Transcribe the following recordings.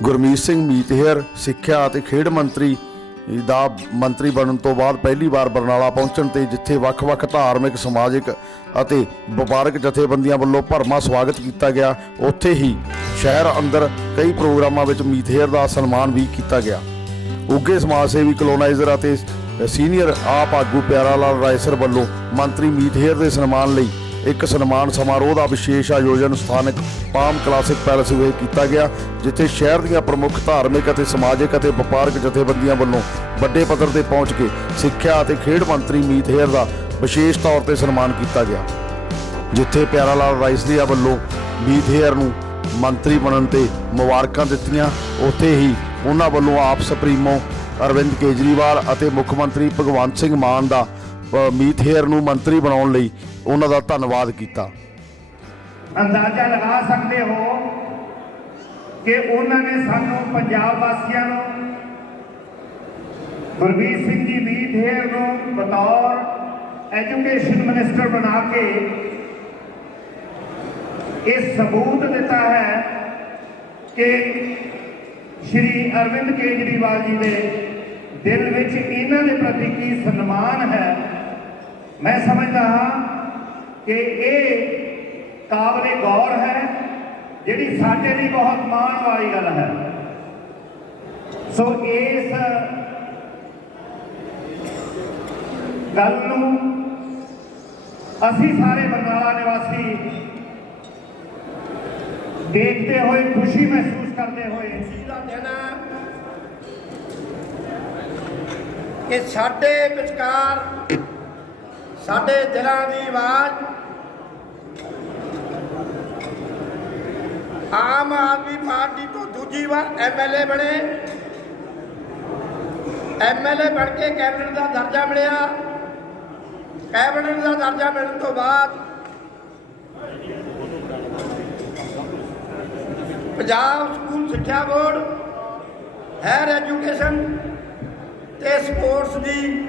ਗੁਰਮੀਤ ਸਿੰਘ ਮੀਤਹੇਅਰ ਸਿੱਖਿਆ ਅਤੇ ਖੇਡ ਮੰਤਰੀ ਦਾ ਮੰਤਰੀ ਬਣਨ ਤੋਂ ਬਾਅਦ ਪਹਿਲੀ ਵਾਰ ਬਰਨਾਲਾ ਪਹੁੰਚਣ ਤੇ ਜਿੱਥੇ ਵੱਖ-ਵੱਖ ਧਾਰਮਿਕ ਸਮਾਜਿਕ ਅਤੇ ਵਪਾਰਕ ਜਥੇਬੰਦੀਆਂ ਵੱਲੋਂ ਭਰਵਾਂ ਸਵਾਗਤ ਕੀਤਾ ਗਿਆ, ਉੱਥੇ ਹੀ ਸ਼ਹਿਰ ਅੰਦਰ ਕਈ ਪ੍ਰੋਗਰਾਮਾਂ ਵਿੱਚ ਮੀਤਹੇਅਰ ਦਾ ਸਨਮਾਨ ਵੀ ਕੀਤਾ ਗਿਆ। ਉੱਘੇ ਸਮਾਜ ਸੇਵੀ ਕਲੋਨਾਈਜ਼ਰ ਅਤੇ ਸੀਨੀਅਰ ਆਪ ਆਗੂ ਪਿਆਰਾ ਲਾਲ ਰਾਏਸਰ ਵੱਲੋਂ ਮੰਤਰੀ ਮੀਤਹੇਅਰ ਦੇ ਸਨਮਾਨ ਲਈ ਇੱਕ ਸਨਮਾਨ ਸਮਾਰੋਹ ਦਾ ਵਿਸ਼ੇਸ਼ ਆਯੋਜਨ ਸਥਾਨਕ ਪਾਮ ਕਲਾਸਿਕ ਪੈਲਸ ਵਿਖੇ ਕੀਤਾ ਗਿਆ, ਜਿੱਥੇ ਸ਼ਹਿਰ ਦੀਆਂ ਪ੍ਰਮੁੱਖ ਧਾਰਮਿਕ ਅਤੇ ਸਮਾਜਿਕ ਅਤੇ ਵਪਾਰਕ ਜਥੇਬੰਦੀਆਂ ਵੱਲੋਂ ਵੱਡੇ ਪੱਧਰ ਤੇ ਪਹੁੰਚ ਕੇ ਸਿੱਖਿਆ ਅਤੇ ਖੇਡ ਮੰਤਰੀ ਮੀਤਹੇਅਰ ਦਾ ਵਿਸ਼ੇਸ਼ ਤੌਰ ਤੇ ਸਨਮਾਨ ਕੀਤਾ ਗਿਆ। ਜਿੱਥੇ ਪਿਆਰਾ ਲਾਲ ਰਾਏਸਰੀਆ ਵੱਲੋਂ ਮੀਤਹੇਅਰ ਨੂੰ ਮੰਤਰੀ ਬਣਨ ਤੇ ਮੁਬਾਰਕਾਂ ਦਿੱਤੀਆਂ, ਉੱਥੇ ਹੀ ਉਹਨਾਂ ਵੱਲੋਂ ਆਪ ਸੁਪਰੀਮੋ ਅਰਵਿੰਦ ਕੇਜਰੀਵਾਲ ਅਤੇ ਮੁੱਖ ਮੰਤਰੀ ਭਗਵੰਤ ਸਿੰਘ ਮਾਨ ਦਾ ਮੀਤਹੇਅਰ ਨੂੰ ਮੰਤਰੀ ਬਣਾਉਣ ਲਈ ਉਹਨਾਂ ਦਾ ਧੰਨਵਾਦ ਕੀਤਾ। ਅੰਦਾਜ਼ਾ ਲਗਾ ਸਕਦੇ ਹੋ ਕਿ ਉਹਨਾਂ ਨੇ ਸਾਨੂੰ ਪੰਜਾਬ ਵਾਸੀਆਂ ਨੂੰ ਗੁਰਮੀਤ ਸਿੰਘ ਜੀ ਮੀਤਹੇਅਰ ਨੂੰ ਬਤੌਰ ਐਜੂਕੇਸ਼ਨ ਮਿਨਿਸਟਰ ਬਣਾ ਕੇ ਇਹ ਸਬੂਤ ਦਿੱਤਾ ਹੈ ਕਿ ਸ਼੍ਰੀ ਅਰਵਿੰਦ ਕੇਜਰੀਵਾਲ ਜੀ ਦੇ ਦਿਲ ਵਿੱਚ ਇਹਨਾਂ ਦੇ ਪ੍ਰਤੀ ਕੀ ਸਨਮਾਨ ਹੈ। ਮੈਂ ਸਮਝਦਾ ਹਾਂ ਕਿ ਇਹ ਕਾਬਲੇ ਗੌਰ ਹੈ, ਜਿਹੜੀ ਸਾਡੇ ਲਈ ਬਹੁਤ ਮਾਣ ਵਾਲੀ ਗੱਲ ਹੈ। ਸੋ ਇਸ ਗੱਲ ਨੂੰ ਅਸੀਂ ਸਾਰੇ ਬਰਨਾਲਾ ਨਿਵਾਸੀ ਦੇਖਦੇ ਹੋਏ, ਖੁਸ਼ੀ ਮਹਿਸੂਸ ਕਰਦੇ ਹੋਏ ਖੁਸ਼ੀ ਦਾ ਦਿਨ ਹੈ ਕਿ ਸਾਡੇ ਵਿਚਕਾਰ ਸਾਡੇ ਦਿਲਾਂ ਦੀ ਆਵਾਜ਼ ਆਮ ਆਦਮੀ ਪਾਰਟੀ ਤੋਂ ਦੂਜੀ ਵਾਰ ਐਮਐਲਏ ਬਣੇ, ਐਮਐਲਏ ਬਣ ਕੇ ਕੈਬਨਿਟ ਦਾ ਦਰਜਾ ਮਿਲਿਆ। ਕੈਬਨਿਟ ਦਾ ਦਰਜਾ ਮਿਲਣ ਤੋਂ ਬਾਅਦ ਪੰਜਾਬ ਸਕੂਲ ਸਿੱਖਿਆ ਬੋਰਡ, ਹਾਇਰ ਐਜੂਕੇਸ਼ਨ ਤੇ ਸਪੋਰਟਸ ਦੀ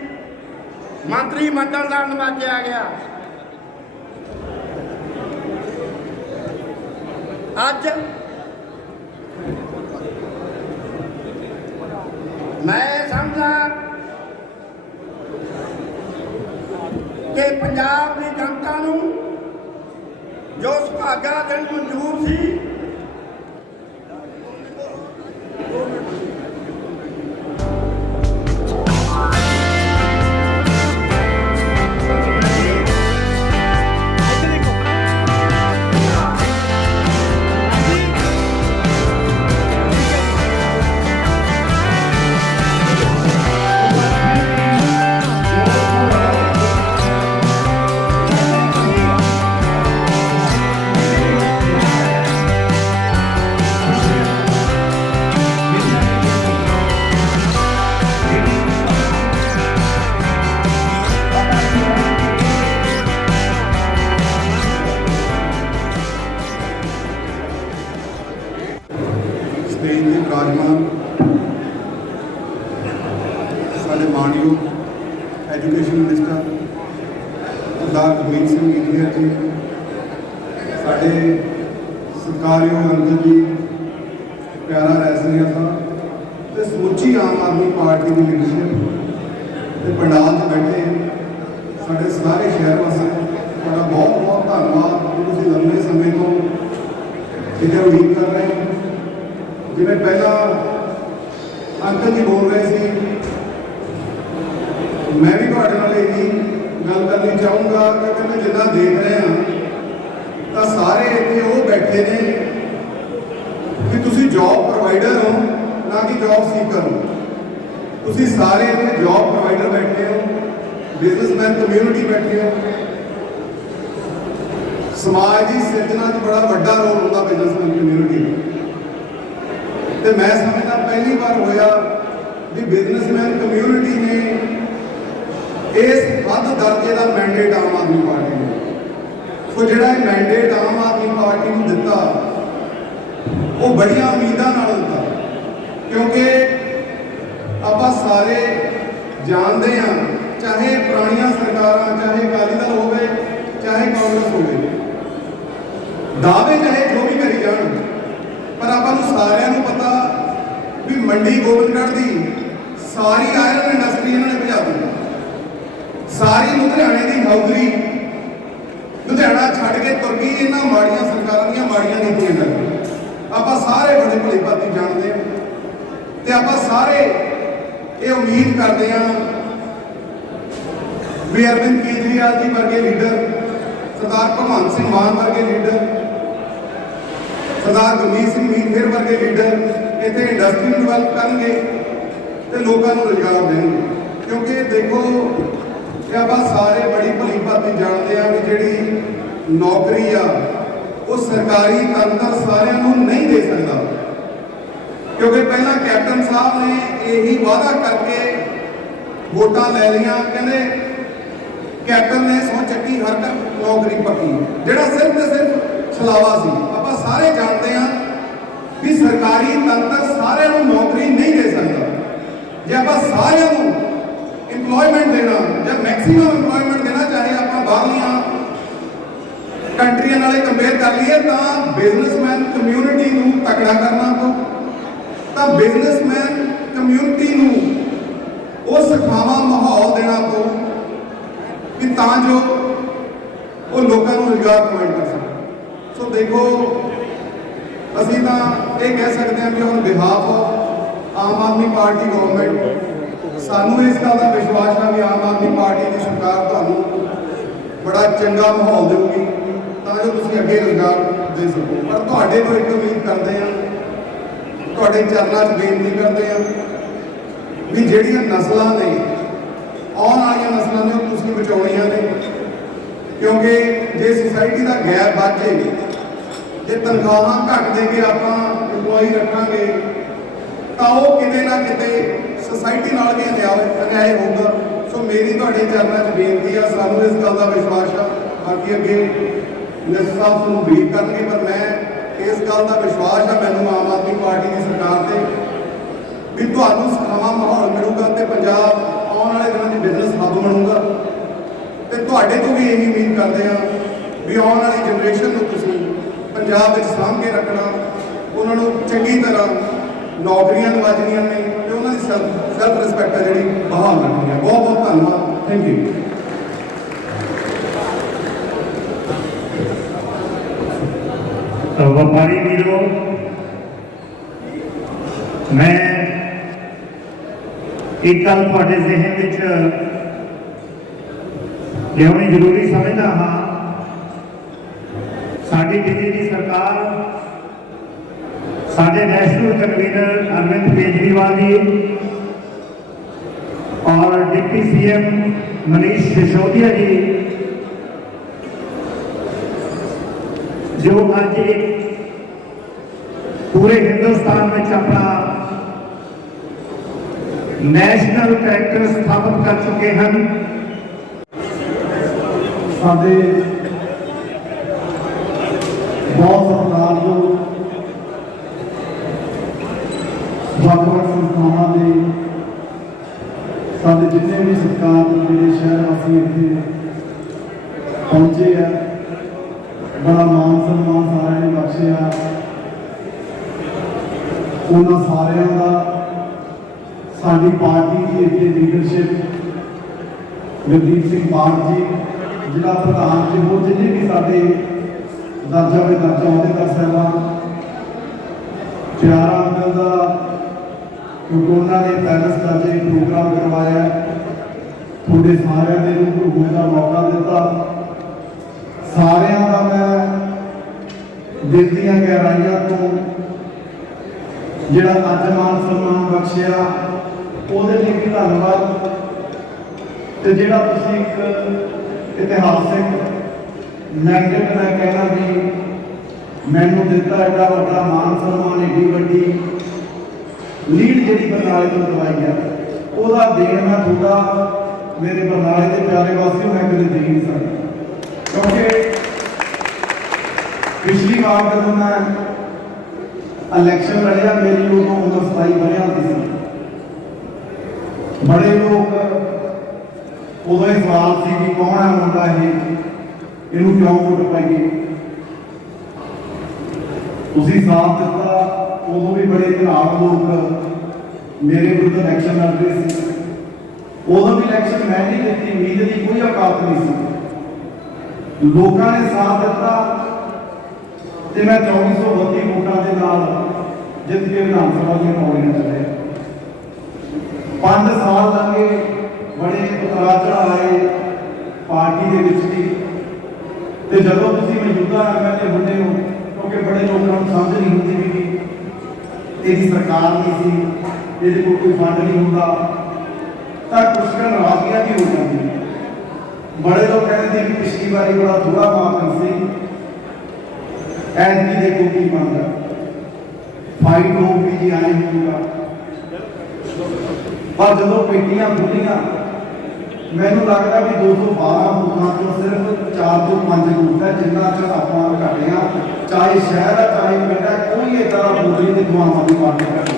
ਮੰਤਰੀ ਮੰਡਲ ਦਾ ਨਵਾਜਿਆ ਗਿਆ। ਅੱਜ ਮੈਂ ਸਮਝਦਾ ਕਿ ਪੰਜਾਬ ਦੀ ਜਨਤਾ ਨੂੰ ਜੋ ਸੁਭਾਗਾ ਦਿਨ ਮਨਜ਼ੂਰ ਸੀ, ਸਟੇਜ ਦੇ ਵਿਰਾਜਮਾਨ ਸਾਡੇ ਮਾਣਯੋਗ ਐਜੂਕੇਸ਼ਨ ਮਿਨਿਸਟਰ ਸਰਦਾਰ ਗੁਰਮੀਤ ਸਿੰਘ ਮੀਤਹੇਅਰ ਜੀ, ਸਾਡੇ ਸਤਿਕਾਰਯੋਗ ਅੰਕਲ ਜੀ ਪਿਆਰਾ ਰਾਏਸਰੀਆ ਸਾਹਿਬ ਤੇ ਸਮੁੱਚੀ ਆਮ ਆਦਮੀ ਪਾਰਟੀ ਦੀ ਲੀਡਰਸ਼ਿਪ ਤੇ ਪੰਡਾਲ 'ਚ ਬੈਠੇ ਸਾਡੇ ਸਾਰੇ ਸ਼ਹਿਰ ਵਾਸੀਆਂ ਤੁਹਾਡਾ ਬਹੁਤ ਬਹੁਤ ਧੰਨਵਾਦ ਕਿ ਤੁਸੀਂ ਲੰਬੇ ਸਮੇਂ ਤੋਂ ਇੱਥੇ ਉਡੀਕ ਕਰ ਰਹੇ ਹੋ। ਜਿਵੇਂ ਪਹਿਲਾਂ ਅੰਕਲ ਜੀ ਬੋਲ ਰਹੇ ਸੀ, ਮੈਂ ਵੀ ਤੁਹਾਡੇ ਨਾਲ ਇਹੀ ਗੱਲ ਕਰਨੀ ਚਾਹੂੰਗਾ ਕਿ ਮੈਂ ਜਿੰਨਾ ਦੇਖ ਰਹੇ ਹਾਂ ਤਾਂ ਸਾਰੇ ਇੱਥੇ ਉਹ ਬੈਠੇ ਨੇ ਕਿ ਤੁਸੀਂ ਜੌਬ ਪ੍ਰੋਵਾਈਡਰ ਹੋ, ਨਾ ਕਿ ਜੌਬ ਸੀਕਰ ਹੋ। ਤੁਸੀਂ ਸਾਰੇ ਇੱਥੇ ਜੌਬ ਪ੍ਰੋਵਾਈਡਰ ਬੈਠੇ ਹੋ, ਬਿਜ਼ਨਸਮੈਨ ਕਮਿਊਨਿਟੀ ਬੈਠੇ ਹੋ। ਸਮਾਜ ਦੀ ਸਿਰਜਣਾ 'ਚ ਬੜਾ ਵੱਡਾ ਰੋਲ ਹੁੰਦਾ ਬਿਜ਼ਨਸਮੈਨ ਕਮਿਊਨਿਟੀ ਦਾ, ਤੇ ਮੈਂ ਸਮਝਦਾ ਪਹਿਲੀ ਵਾਰ ਹੋਇਆ ਵੀ ਬਿਜ਼ਨਸਮੈਨ ਕਮਿਊਨਿਟੀ ਨੇ ਇਸ ਹੱਦ ਦਰਜੇ ਦਾ ਮੈਂਡੇਟ ਆਮ ਆਦਮੀ ਪਾਰਟੀ ਨੂੰ, ਸੋ ਜਿਹੜਾ ਇਹ ਮੈਂਡੇਟ ਆਮ ਆਦਮੀ ਪਾਰਟੀ ਨੂੰ ਦਿੱਤਾ ਉਹ ਬੜੀਆਂ ਉਮੀਦਾਂ ਨਾਲ ਦਿੱਤਾ, ਕਿਉਂਕਿ ਆਪਾਂ ਸਾਰੇ ਜਾਣਦੇ ਹਾਂ, ਚਾਹੇ ਪੁਰਾਣੀਆਂ ਸਰਕਾਰਾਂ, ਚਾਹੇ ਅਕਾਲੀ ਦਲ ਹੋਵੇ, ਚਾਹੇ ਕਾਂਗਰਸ ਹੋਵੇ, ਦਾਅਵੇ ਚਾਹੇ ਜੋ ਵੀ ਕਰੀ ਜਾਣ, ਪਰ ਆਪਾਂ ਨੂੰ ਸਾਰਿਆਂ ਨੂੰ ਪਤਾ ਮੰਡੀ ਗੋਬਿੰਦਗੜ੍ਹ ਦੀ ਸਾਰੀ ਆਇਰਨ ਇੰਡਸਟਰੀ ਇਹਨਾਂ ਨੇ ਭਜਾ ਦਿੱਤੀ। ਸਾਰੀ ਲੁਧਿਆਣੇ ਦੀ ਹੌਜ਼ਰੀ ਲੁਧਿਆਣਾ ਛੱਡ ਕੇ ਤੁਰ ਗਈ ਇਹਨਾਂ ਮਾੜੀਆਂ ਸਰਕਾਰਾਂ ਦੀਆਂ ਮਾੜੀਆਂ ਨੀਤੀਆਂ ਕਰਕੇ। ਆਪਾਂ ਸਾਰੇ ਬੜੇ ਭਲੀ ਭਾਂਤੀ ਜਾਣਦੇ ਹਾਂ ਤੇ ਆਪਾਂ ਸਾਰੇ ਇਹ ਉਮੀਦ ਕਰਦੇ ਹਾਂ ਵੀ ਅਰਵਿੰਦ ਕੇਜਰੀਵਾਲ ਜੀ ਵਰਗੇ ਲੀਡਰ, ਸਰਦਾਰ ਭਗਵੰਤ ਸਿੰਘ ਮਾਨ ਵਰਗੇ ਲੀਡਰ, ਸਰਦਾਰ ਗੁਰਮੀਤ ਸਿੰਘ ਮੀਤ ਵਰਗੇ ਲੀਡਰ ਇੱਥੇ ਇੰਡਸਟਰੀ ਨੂੰ ਡਿਵੈਲਪ ਕਰਨਗੇ ਤੇ ਲੋਕਾਂ ਨੂੰ ਰੁਜ਼ਗਾਰ ਦੇਣਗੇ। ਕਿਉਂਕਿ ਦੇਖੋ ਕਿ ਆਪਾਂ ਸਾਰੇ ਬੜੀ ਭਲੀ ਭਾਂਤੀ ਜਾਣਦੇ ਆ ਵੀ ਜਿਹੜੀ ਨੌਕਰੀ ਆ ਉਹ ਸਰਕਾਰੀ ਤੰਤਰ ਸਾਰਿਆਂ ਨੂੰ ਨਹੀਂ ਦੇ ਸਕਦਾ। ਕਿਉਂਕਿ ਪਹਿਲਾਂ ਕੈਪਟਨ ਸਾਹਿਬ ਨੇ ਇਹੀ ਵਾਅਦਾ ਕਰਕੇ ਵੋਟਾਂ ਲੈ ਲਈਆਂ, ਕਹਿੰਦੇ ਕੈਪਟਨ ਨੇ ਸਹੁੰ ਚੱਕੀ ਹਰ ਘਰ ਨੌਕਰੀ ਪੱਕੀ, ਜਿਹੜਾ ਸਿਰਫ ਤੇ ਸਿਰਫ ਛਲਾਵਾ ਸੀ। ਆਪਾਂ ਸਾਰੇ ਜਾਣਦੇ ਹਾਂ ਵੀ ਸਰਕਾਰੀ ਤੰਤਰ ਸਾਰਿਆਂ ਨੂੰ ਨੌਕਰੀ ਨਹੀਂ ਦੇ ਸਕਦਾ। ਜੇ ਆਪਾਂ ਸਾਰਿਆਂ ਨੂੰ ਇੰਪਲੋਇਮੈਂਟ ਦੇਣਾ ਜਾਂ ਮੈਕਸਿਮਮ ਇੰਪਲੋਇਮੈਂਟ ਦੇਣਾ ਚਾਹੇ ਆਪਾਂ ਬਾਹਰਲੀਆਂ ਕੰਟਰੀਆਂ ਨਾਲੇ ਕੰਪੇਅਰ ਕਰ ਲਈਏ ਤਾਂ ਬਿਜ਼ਨਸਮੈਨ ਕਮਿਊਨਿਟੀ ਨੂੰ ਤਕੜਾ ਕਰਨਾ ਪਊ। ਤਾਂ ਬਿਜ਼ਨਸਮੈਨ ਕਮਿਊਨਿਟੀ ਨੂੰ ਉਹ ਸਿਖਾਵਾ ਮਾਹੌਲ ਦੇਣਾ ਪਊ ਕਿ ਤਾਂ ਜੋ ਉਹ ਲੋਕਾਂ ਨੂੰ ਰੁਜ਼ਗਾਰ ਪ੍ਰੋਵਾਈਡ ਕਰ ਸਕਣ। ਸੋ ਦੇਖੋ ਅਸੀਂ ਤਾਂ ਇਹ ਕਹਿ ਸਕਦੇ ਹਾਂ ਕਿ on behalf of Aam Aadmi party government ਸਾਨੂੰ ਇਸ ਗੱਲ ਦਾ ਵਿਸ਼ਵਾਸ ਹੈ ਕਿ ਆਮ ਆਦਮੀ ਪਾਰਟੀ ਦੀ ਸਰਕਾਰ ਤੁਹਾਨੂੰ ਬੜਾ ਚੰਗਾ ਮਾਹੌਲ ਦੇਊਗੀ ਤਾਂ ਜੋ ਤੁਸੀਂ ਅੱਗੇ ਰੁਜ਼ਗਾਰ ਦੇ ਸਕੋ। ਪਰ ਤੁਹਾਡੇ ਤੋਂ ਇੱਕ ਉਮੀਦ ਕਰਦੇ ਹਾਂ, ਤੁਹਾਡੇ ਚਰਨਾਂ 'ਚ ਬੇਨਤੀ ਕਰਦੇ ਹਾਂ ਵੀ ਜਿਹੜੀਆਂ ਨਸਲਾਂ ਨੇ ਆਉਣ ਵਾਲੀਆਂ ਨਸਲਾਂ ਨੇ ਉਹ ਤੁਸੀਂ ਬਚਾਉਣੀਆਂ ਨੇ। ਕਿਉਂਕਿ ਜੇ ਸੁਸਾਇਟੀ ਦਾ ਗੈਪ ਵੱਧ ਜਾਏਗੀ, ਜੇ ਤਨਖਾਹਾਂ ਘੱਟ ਦੇ ਕੇ ਆਪਾਂ ਇੰਪਲੋਈ ਰੱਖਾਂਗੇ ਤਾਂ ਉਹ ਕਿਤੇ ਨਾ ਕਿਤੇ ਸੁਸਾਇਟੀ ਨਾਲ ਵੀ ਅਨਿਆਏ ਹੋਊਗਾ। ਸੋ ਮੇਰੀ ਤੁਹਾਡੇ ਚਰਨਾਂ 'ਚ ਬੇਨਤੀ ਆ, ਸਾਨੂੰ ਇਸ ਗੱਲ ਦਾ ਵਿਸ਼ਵਾਸ ਆ, ਬਾਕੀ ਅੱਗੇ ਮਿਨਿਸਟਰ ਸਾਹਿਬ ਨੂੰ ਬਰੀਫ ਕਰਨਗੇ, ਪਰ ਮੈਂ ਇਸ ਗੱਲ ਦਾ ਵਿਸ਼ਵਾਸ ਆ ਮੈਨੂੰ ਆਮ ਆਦਮੀ ਪਾਰਟੀ ਦੀ ਸਰਕਾਰ ਤੇ ਵੀ ਤੁਹਾਨੂੰ ਸਿਖਾਵਾਂ ਮਾਹੌਲ ਮਿਲੂਗਾ ਤੇ ਪੰਜਾਬ ਆਉਣ ਵਾਲੇ ਦਿਨਾਂ 'ਚ ਬਿਜ਼ਨਸ ਹੱਬ ਬਣੂਗਾ। ਤੇ ਤੁਹਾਡੇ ਤੋਂ ਵੀ ਇਹੀ ਉਮੀਦ ਕਰਦੇ ਆ ਵੀ ਆਉਣ ਵਾਲੀ ਜਨਰੇਸ਼ਨ ਨੂੰ ਤੁਸੀਂ ਪੰਜਾਬ ਵਿੱਚ ਸਾਂਭ ਕੇ ਰੱਖਣਾ, ਉਹਨਾਂ ਨੂੰ ਚੰਗੀ ਤਰ੍ਹਾਂ ਨੌਕਰੀਆਂ ਦਵਾਉਣੀਆਂ ਨੇ ਤੇ ਉਹਨਾਂ ਦੀ ਸੈਲਫ ਰਿਸਪੈਕਟ ਹੈ ਜਿਹੜੀ ਬਹਾਲ ਰੱਖਣੀ ਹੈ। ਬਹੁਤ ਬਹੁਤ ਧੰਨਵਾਦ। Thank you. ਵਪਾਰੀ ਵੀਰੋ, ਮੈਂ ਇੱਕ ਗੱਲ ਤੁਹਾਡੇ ਜ਼ਿਹਨ ਵਿੱਚ ਲਿਆਉਣੀ ਜ਼ਰੂਰੀ ਸਮਝਦਾ ਹਾਂ। ਸਾਡੀ ਦਿੱਲੀ ਦੀ ਸਰਕਾਰ, ਸਾਡੇ ਨੈਸ਼ਨਲ ਕਨਵੀਨਰ ਅਰਵਿੰਦ ਕੇਜਰੀਵਾਲ ਜੀ ਔਰ डिप्टी सीएम मनीष सिसोदिया जी जो आज पूरे हिंदुस्तान में अपना नेशनल कैरेक्टर स्थापित कर चुके हैं। साडे बहुत सत्कारयोग ਵੱਖ-ਵੱਖ ਸੰਸਥਾਵਾਂ ਦੇ ਸਾਡੇ जिन्ने भी सरकार ਜਿਹੜੇ ਸ਼ਹਿਰ-ਵਾਸੀ ਇੱਥੇ ਪਹੁੰਚੇ ਆ, बड़ा मान सम्मान सारे ने बख्शिया। उन्होंने सारिਆਂ ਦਾ साडी पार्टी की इतने लीडरशिप गुरदीप सिंह मान जी जिला प्रधान जी हो जिन्हें भी साढ़े दर्जा में दर्जा अहदेदार साहबान प्यारा अंकल का क्योंकि उन्होंने पैलेस का जो प्रोग्राम करवाया थोड़े सारे ने रूबरू का मौका दिता। सारिਆਂ ਦਾ मैं दिल ਦੀਆਂ गहराइयां तो ਜਿਹੜਾ ਅੱਜ ਮਾਨ ਸਨਮਾਨ ਬਖਸ਼ਿਆ ਉਹਦੇ ਲਈ ਵੀ ਧੰਨਵਾਦ। ਤੇ ਜਿਹੜਾ ਤੁਸੀਂ ਇੱਕ ਇਤਿਹਾਸਿਕ ਮੈਗਨੇਟ ਮੈਂ ਕਹਿਣਾ ਵੀ ਮੈਨੂੰ ਦਿੱਤਾ ਐਡਾ ਵੱਡਾ ਮਾਨ ਸਨਮਾਨ, ਏਡੀ ਵੱਡੀ ਲੀਡ ਜਿਹੜੀ ਬਰਨਾਲੇ ਤੋਂ ਦਵਾਈ ਹੈ, ਉਹਦਾ ਦੇਣ ਮੈਂ ਤੁਹਾਡਾ ਮੇਰੇ ਬਰਨਾਲੇ ਦੇ ਪਿਆਰੇ ਵਾਸੀਓ ਮੈਂ ਕਦੇ ਦੇ ਨਹੀਂ ਸਕਦਾ। क्योंकि पिछली बार जब मैं इलेक्शन लड़िया मेरी उदों उम्र 27 बरिया की सी। बड़े लोग उदों ये सवाल सी कि कौन है मुंडा ये, इनू क्यों वोट पाइए। तुसी साथ दिता, उदों भी बड़े घराट लोग ਮੇਰੇ ਵਿਰੁੱਧ ਇਲੈਕਸ਼ਨ ਲੜ ਰਹੇ ਸੀ। ਉਦੋਂ ਵੀ ਇਲੈਕਸ਼ਨ ਮੈਂ ਨਹੀਂ ਦਿੱਤੀ, ਉਮੀਦ ਦੀ ਕੋਈ ਔਕਾਤ ਨਹੀਂ ਸੀ। ਲੋਕਾਂ ਨੇ ਸਾਥ ਦਿੱਤਾ ਤੇ ਮੈਂ 2432 ਵੋਟਾਂ ਦੇ ਨਾਲ ਜਿੱਤ ਕੇ ਵਿਧਾਨ ਸਭਾ ਦੀਆਂ ਪੌੜੀਆਂ ਚੜ੍ਹੇ। 5 ਸਾਲ ਲੰਘੇ, ਬੜੇ ਉਤਰਾਅ ਚੜ੍ਹਾਅ ਆਏ ਪਾਰਟੀ ਦੇ ਵਿੱਚ ਵੀ। ਤੇ ਜਦੋਂ ਤੁਸੀਂ ਮੌਜੂਦਾ ਐਮਐਲਏ ਹੁੰਦੇ ਹੋ, ਕਿਉਂਕਿ ਬੜੇ ਲੋਕਾਂ ਨੂੰ ਸਮਝ ਨਹੀਂ ਹੁੰਦੀ ਵੀ ਇਹਦੀ ਸਰਕਾਰ ਨਹੀਂ ਸੀ, ਇਹਦੇ ਕੋਲ ਕੋਈ ਫੰਡ ਨਹੀਂ ਹੁੰਦਾ, ਤਾਂ ਕੁਝ ਨਾਰਾਜ਼ਗੀਆਂ ਵੀ ਹੋ ਜਾਂਦੀਆਂ। ਬੜੇ ਲੋਕ ਕਹਿੰਦੇ ਸੀ ਕਿ ਪਿਛਲੀ ਵਾਰੀ ਬੜਾ ਥੋੜਾ ਮਾਰਕਨ ਸੀ, ਐਤਕੀ ਦੇਖੋ ਕੀ ਬਣਦਾ, ਫਾਈਟ ਹੋਊਗੀ ਜੀ, ਆਏ ਹੋਊਗਾ। ਪਰ ਜਦੋਂ ਪੇਟੀਆਂ ਖੁੱਲੀਆਂ, ਮੈਨੂੰ ਲੱਗਦਾ ਵੀ 212 ਬੂਥਾਂ ਤੋਂ ਸਿਰਫ 4 ਤੋਂ 5 ਬੂਥ ਹੈ ਜਿੰਨਾ ਚ ਆਪਾਂ ਘਟੇ ਹਾਂ। ਚਾਹੇ ਸ਼ਹਿਰ ਹੈ, ਚਾਹੇ ਪਿੰਡ ਹੈ, ਕੋਈ ਏਦਾਂ ਦਾ ਬੂਥ ਨਹੀਂ ਜਿੱਥੋਂ ਆਮ ਆਦਮੀ ਪਾਰਟੀ ਘਟੀ।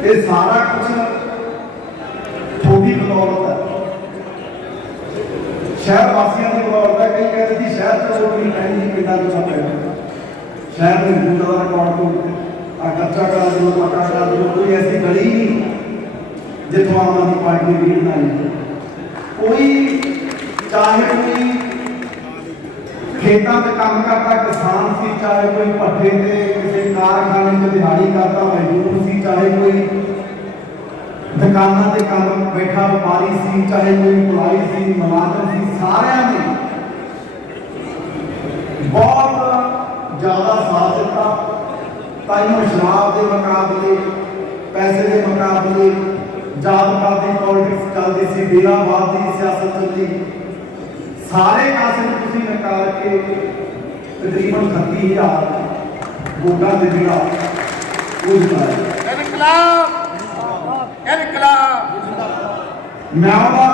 ਇਹ ਸਾਰਾ ਕੁਝ ਥੋੜੀ ਬਦੌਲਤ ਹੈ, ਸ਼ਹਿਰ ਵਾਸੀਆਂ ਦੀ ਬਦੌਲਤ ਹੈ। ਕਈ ਕਹਿੰਦੇ ਸੀ ਸ਼ਹਿਰ ਚ ਲੋਕ ਨਹੀਂ ਪੈਣੀ, ਪਿੰਡਾਂ ਚ ਸਭ ਪੈਣਾ। ਸ਼ਹਿਰ ਦੇ ਬੂਥਾਂ ਦਾ ਰਿਕਾਰਡ ਤੋਂ ਕੱਚਾ ਕਰਾ ਦਿਓ, ਪੱਕਾ ਕਰਾ ਦਿਓ, ਕੋਈ ਐਸੀ ਗਲੀ ਨਹੀਂ ਜਿੱਥੋਂ ਆਮ ਆਦਮੀ ਪਾਰਟੀ ਦੀ ਲੀਡ ਨਾ ਆਈ। ਕੋਈ ਚਾਹੇ ਕੋਈ ਖੇਤਾਂ 'ਚ ਕੰਮ ਕਰਦਾ ਕਿਸਾਨ ਸੀ, ਚਾਹੇ ਕੋਈ ਭੱਠੇ ਤੇ ਕਿਸੇ ਕਾਰਖਾਨੇ 'ਚ ਦਿਹਾੜੀ ਕਰਦਾ ਮਜ਼ਦੂਰ ਸੀ, ਚਾਹੇ ਕੋਈ ਦੁਕਾਨਾਂ ਤੇ ਕੰਮ ਬੈਠਾ ਵਪਾਰੀ ਸੀ, ਚਾਹੇ ਕੋਈ ਮੁਲਾਜ਼ਮ ਸੀ, ਮੁਲਾਜ਼ਮ ਸੀ, ਸਾਰਿਆਂ ਨੇ ਬਹੁਤ ਜ਼ਿਆਦਾ ਸਾਥ ਦਿੱਤਾ। ਤਾਈਓ ਸ਼ਰਾਬ ਦੇ ਮੁਕਾਬਲੇ, ਪੈਸੇ ਦੇ ਮੁਕਾਬਲੇ ਜਾਤ ਪਾਤ ਦੀ ਪੋਲਿਟਿਕਸ ਚੱਲਦੀ ਸੀ, ਡੇਰਾਵਾਦ ਦੀ ਸਿਆਸਤ ਚੱਲਦੀ। ਸਾਰੇ ਕਾਸੇ ਨੂੰ ਤੁਸੀਂ ਨਕਾਰ ਕੇ ਤਕਰੀਬਨ 30000 ਵੋਟਾਂ ਦੇ ਜਿਹੜਾ ਉਹ ਜਿਤਾਇਆ। ਇਨਕਲਾਬ ਇਨਕਲਾਬ ਮੈਂ ਉਹਦਾ